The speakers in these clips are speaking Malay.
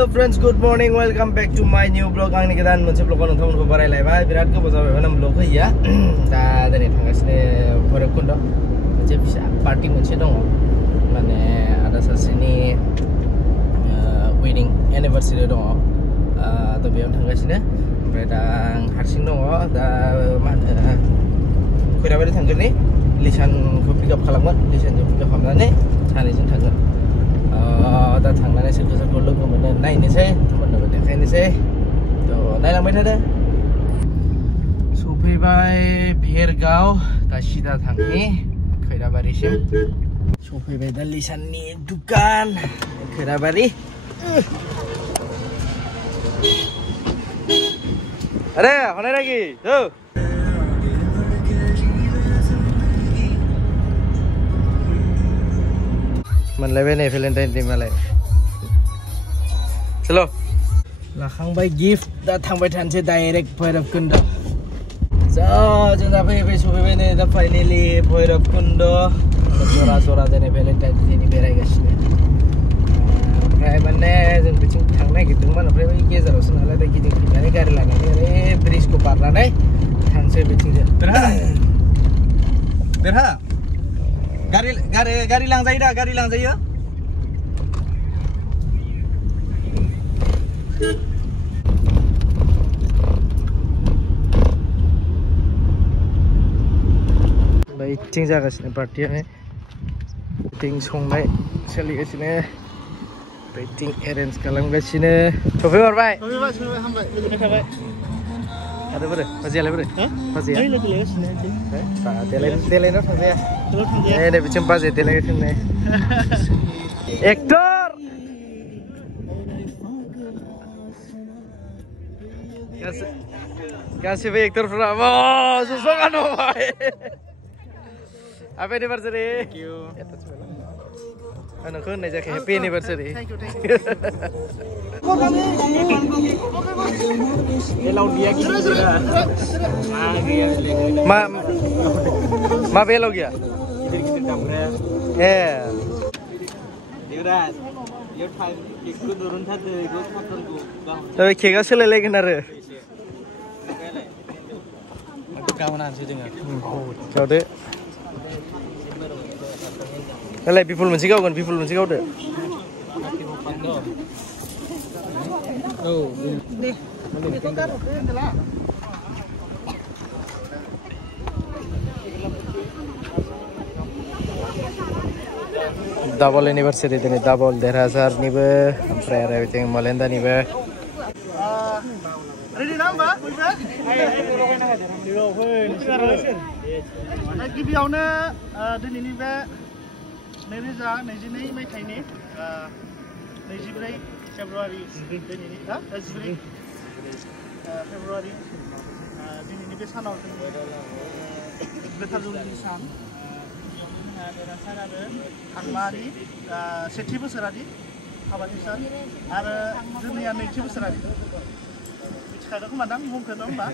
Hello friends, good morning. Welcome back to my new vlog. Ang nikitaan mo sa vlog ko nung baraylaybay. Birat ko pa sa ng vlog ko ya. Da dani tangasne Bhairabkund. Moje bisa party moje dong. Mane ada sasini wedding anniversary dong. To beyaw tangasne. Oमफ्राय da harsing dong. Da mana Khairabari थांगोन ni. Lisanखौ pick up खालामगोन. Lisanखौ pick up खालामनानै सानैजों थांगोन. दा थांनानै सोरखौ लोगो मोनो नायनोसै मोननोबो देखायनोसै थ' नायलांबाय थादो सफैबाय भेरगाव दा सिदा थांनि खैराबारिसिम सफैबाय दा लिसाननि दुकान खैराबारि अरे हनै नागि औ मोनलायबाय नै भेलेन्टाइन डे मालाय चलो लाखांबाय गिफ्ट दा थांबाय थानोसै डाइरेक्ट भैरबकुन्द जों दा फैबाय सफैबाय नै दा फाइनाली भैरबकुन्द जरा जरा दिनै भेलेन्टाइन डे नि बेरायगासिनो ओमफ्राय माने जों बिथिं थांनो नागिरदोंमोन ओमफ्राय बै गेजेरावसो नालाय दा गिदिंफिननानै गारि लानानै ओरै ब्रिजखौ बारनानै थांसै बिथिंजों देरहा गारि लांजायो दा गारि लांजायो बैथिं जागासिनो पार्टियानो बैथिं संनाय सोलिगासिनो बैथिं एरेन्ज खालामगासिनो सफैहरबाय हामबाय गोजोननाय थाबाय आरो बोरै बाजियालाय बोरै बाजिया देलायनायाव थांजाया नै बिथिं बाजै देलायनो थांनाय एक्टर गासिबो एक्टरफोरा ससंगान होबाय Happy anniversary. Thank you. नोंखौ होननाय जायाखै Happy anniversary. मा बेलाव गैया गिदिर दामग्राया ए देवराज यो थां केकखौ दुरुनथारदो इखौ खाथनखौ दा केकआ सोलायलायगोन आरो गाबोन आनसै जोङो गावदो Lai people मोनसे गावगोन people मोनसे गावदो Double anniversary दिनै double 1000 निबो ओमफ्राय आरो बिथिं मलेन्दा निबो रेडि ना होमबा बयबो गिबियावनो दिनैनि बे 2022 मायथाइनि 24 फेब्रुवारि दिनैनि 14 फेब्रुवारि दिनैनि बे सानाव जों गोथार जुलिनि सान देरहासार आरो हांमानि सेथि बोसोरारि हाबानि सान आरो जोंनिया नैथि बोसोरारि मिथिखादों खोमा दां मुंखौ नङा होमबा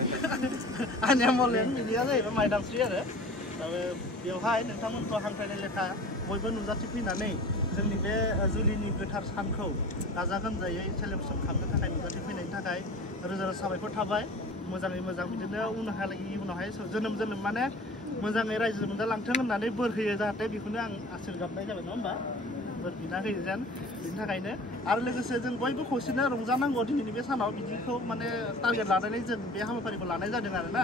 आंनिया मलेन बिनिया जाहैबाय माइदांस्रि आरो बेवहाय नोंथांमोनखौ हांख्रायनाय लेखा बयबो नुजाथिफैनानै जोंनि बे जुलिनि गोथार सानखौ गाजा गोमजायै सेलेब्रेसन खालामनो थाखाय नुजाथिफैनायनि थाखाय रोजा रोजा साबायखर थाबाय मोजाङै मोजां बिदिनो उनावहाय जोनोम माने मोजाङै रायजो मोनजालांथों होननानै बोर होयो जाहाथे बेखौनो आं आसिर गाबनाय जाबाय नङा होमबा बोर बिना होयो जेन बिनि थाखायनो आरो लोगोसे जों बयबो खौसेनो रंजानांगौ दिनैनि बे सानाव बिदिखौ माने टारगेट लानानै जों बे हाबाफारिखौ लानाय जादों आरो ना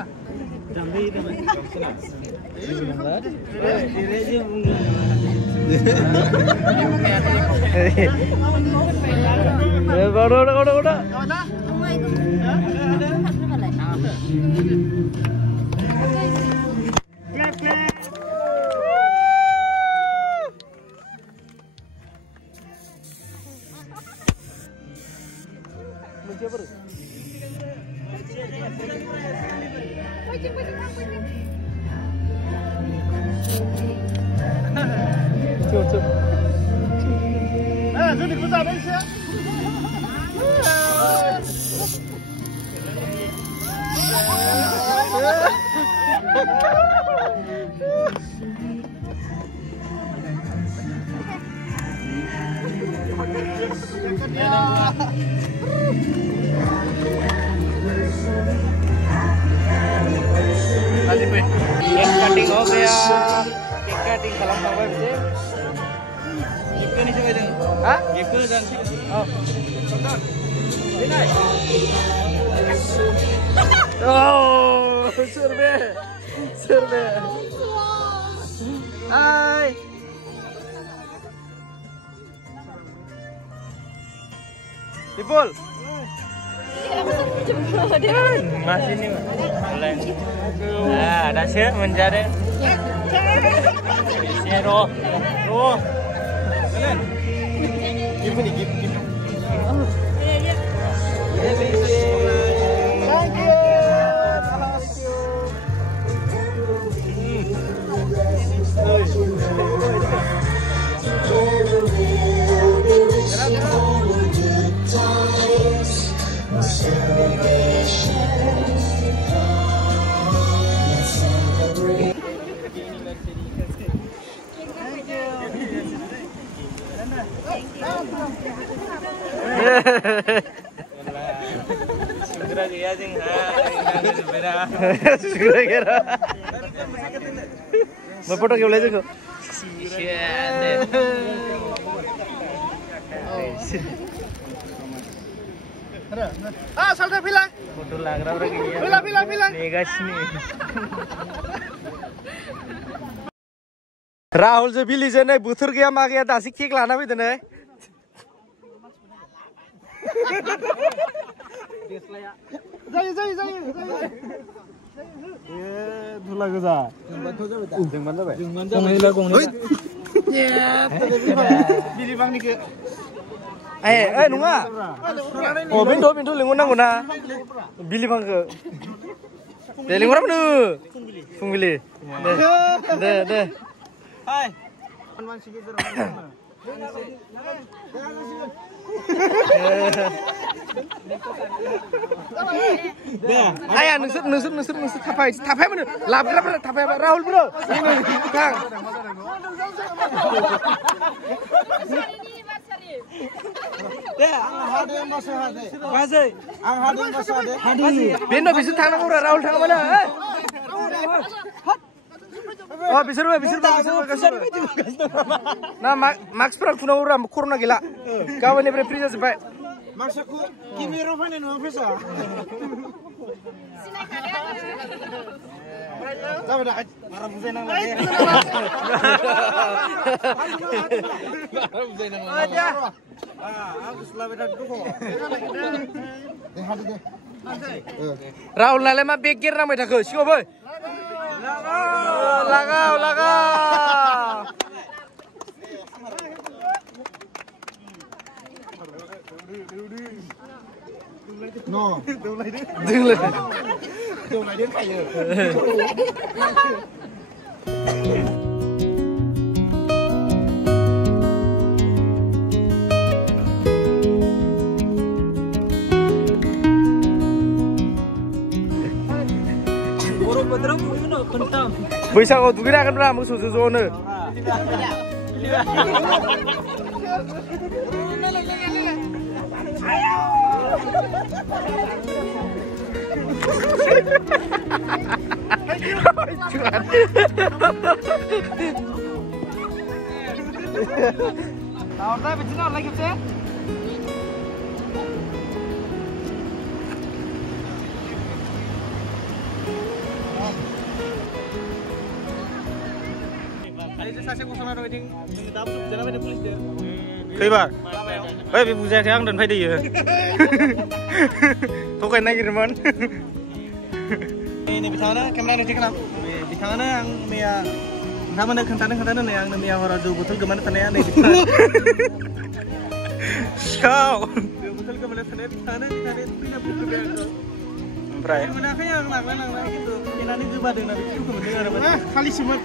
जोंनिखौ जाबाय एसे केक कटिंग हो गया केक कटिंग खालामखांबाय बिदि केकखौ निसबाय जों हा केकखौ जानोसै सोर बे hai Dipul masih nih boleh nah ada sih menjadi isinya roh give thank you segera gaya jengha segera kira mau foto ke boleh juga salta pila foto lagra lagi pila negas nih Rahul जो बिली जो नै बुथुर गया मा गया दासि केक लाना फैदो नै जायो धुला गोजा जोंमान जाबाय गंनै बिलि बांनिखौ eh nunga oh bintu lingunang guna bili bangke de lingunang nu fungbili de hai ayah nusur tapai mana labra tapai Rahul bro kang Bino bisa tangan aku Rahul tangan mana? Oh bisa Nah Max pernah kuna orang corona gila. Kawan ini berprisa sampai. Max aku kimi rupanya nuang pesa. Tahu dah marah bukan nang lagi. Marah bukan nang lagi. Aku selalu dah dulu. Rahul nale mah pikir ramai dah ke, siapa boy? Lagau. No. Dulu dia kaya. बैसागुआव दुगैनो हागोनब्रा मोसौजों ज'नो Horlah bidiनो horलाय खेबसे Kaibar? Woi, buja yang dan faidah ya. Tokai nagirin. Ini bitangana kamera nanti kenapa? Bitangana yang Mia, nama nak kentana nih yang Mia orang jauh betul kemana tanah nih? Kau. Betul kemana tanah? Bitangana itu punya betul betul. Berai. Mana kaya yang nang itu. Ini nanti juga dengan itu kemana ada. Kali semut.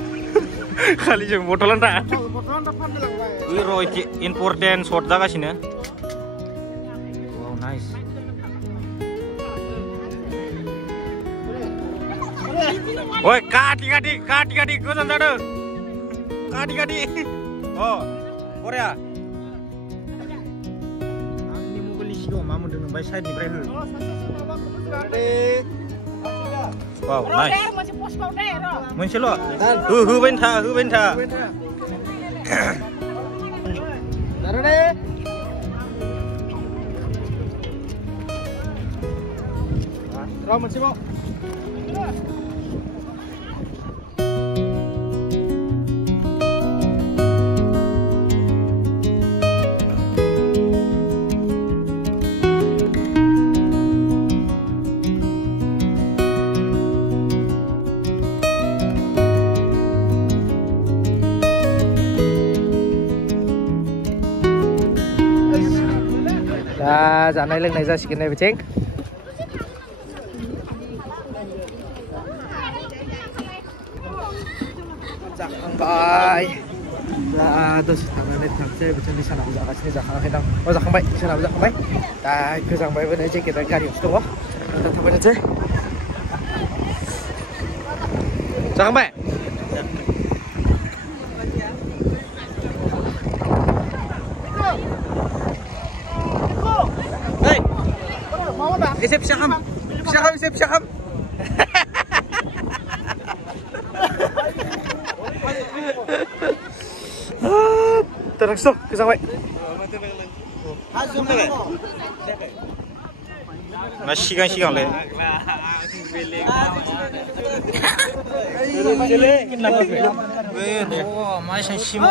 Kali jeng botolan tak? Botolan tak pandai lah. Wih roy important shot dah kasih nih. Wow nice. Woi kati, kau santai deh. Kati. Oh, Korea. Ini mau beli siom. ओमफ्राय साइडनिफ्राय हो Wow, nice. Moncel lo. Hobain ta. Taruh deh. Terus masih mau. जानाय लोंनाय जासिगोन नै बिथिं जाखांबाय दसे थांनानै थांसै बिथिंनि सानाबो जागासिनो जाखाङाखै दां जाखांबाय सानाबो जाखांबाय दा गोजांबायबो नै जेकेटआ गारियावसो दङ दा थांबाय थांसै जाखांबाय Isip syaham. Terus kesampai. Masih sigang le. Oh, masih simu.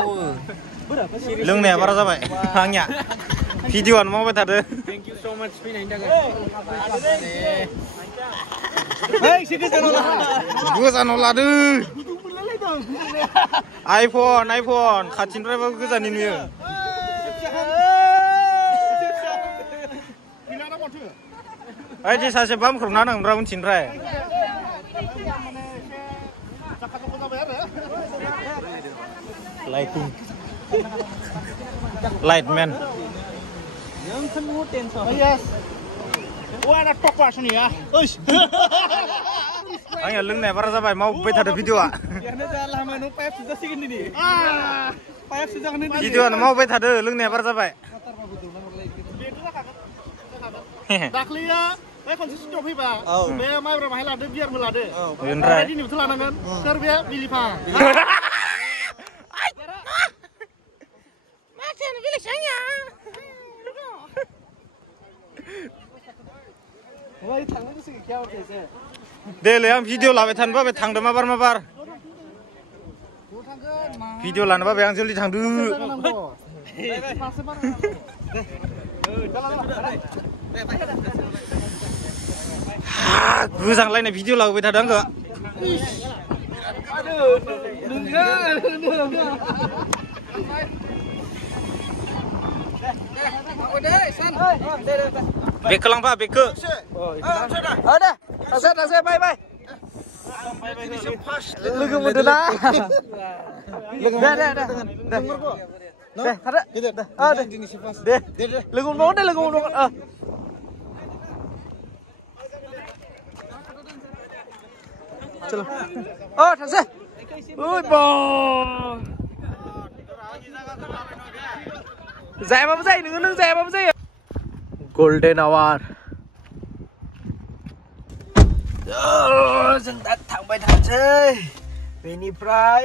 Loंनाया बारा जाबाय आंनिया भिडिअआनो मावबाय थादो थेंक इउ सो माच फैनायनि थाखाय गोजानाव लादो आइफन खाथिनिफ्रायबो गोजाननि नुयो ओइ सासे बामख्रबना होनांगोनब्रा उनथिनिफ्राय Lighting, lightman. Yang kenu tenso. Yes. Wah, nak papa sini ya. Ush. Ayo loंनाया बारा जाबाय मावबाय थादो भिडिअआ. यानो जाला मानो पाइप सुजा सिगोन दिनि. पाइप सुजागोन दिनि. भिडिअआनो मावबाय थादो लोंनाया बारा जाबाय. दाख्लैया बे खनसे स्टप फैबा बे माइब्रा बाहाय लादो बियारबो लादो. ओमफ्राय दिनैबोथ' लानांगोन. सोर बे बिलिफा. Dele आं भिडिअ लाबाय थानो बाबाय थांदो माबार भिडिअ लानो बाबाय आं जल्दि थांदो गोजांलायनाय भिडिअ लाबोबाय थादो आंखो Bekkel lang pa, bekkel. Ada, tasnya, bye. Logo mo dulu. Dah. Ada. Deh. Logo mo. Chalo. Oh, tasnya. Ui, boh. Zai apa zai? Nung zai apa zai? Golden hour. जों दा थांबाय थानोसै बेनिफ्राय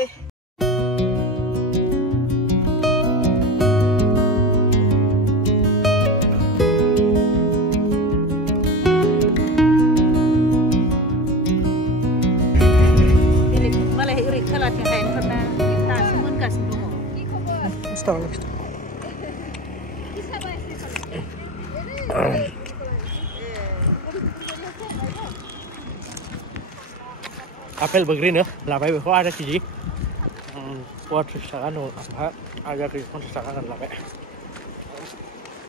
malah irik salatnya kayak karena kita semua kasih dulu. Apel begini ya, labai beku ada sih, buat sesakan, agak krispon sesakan labai.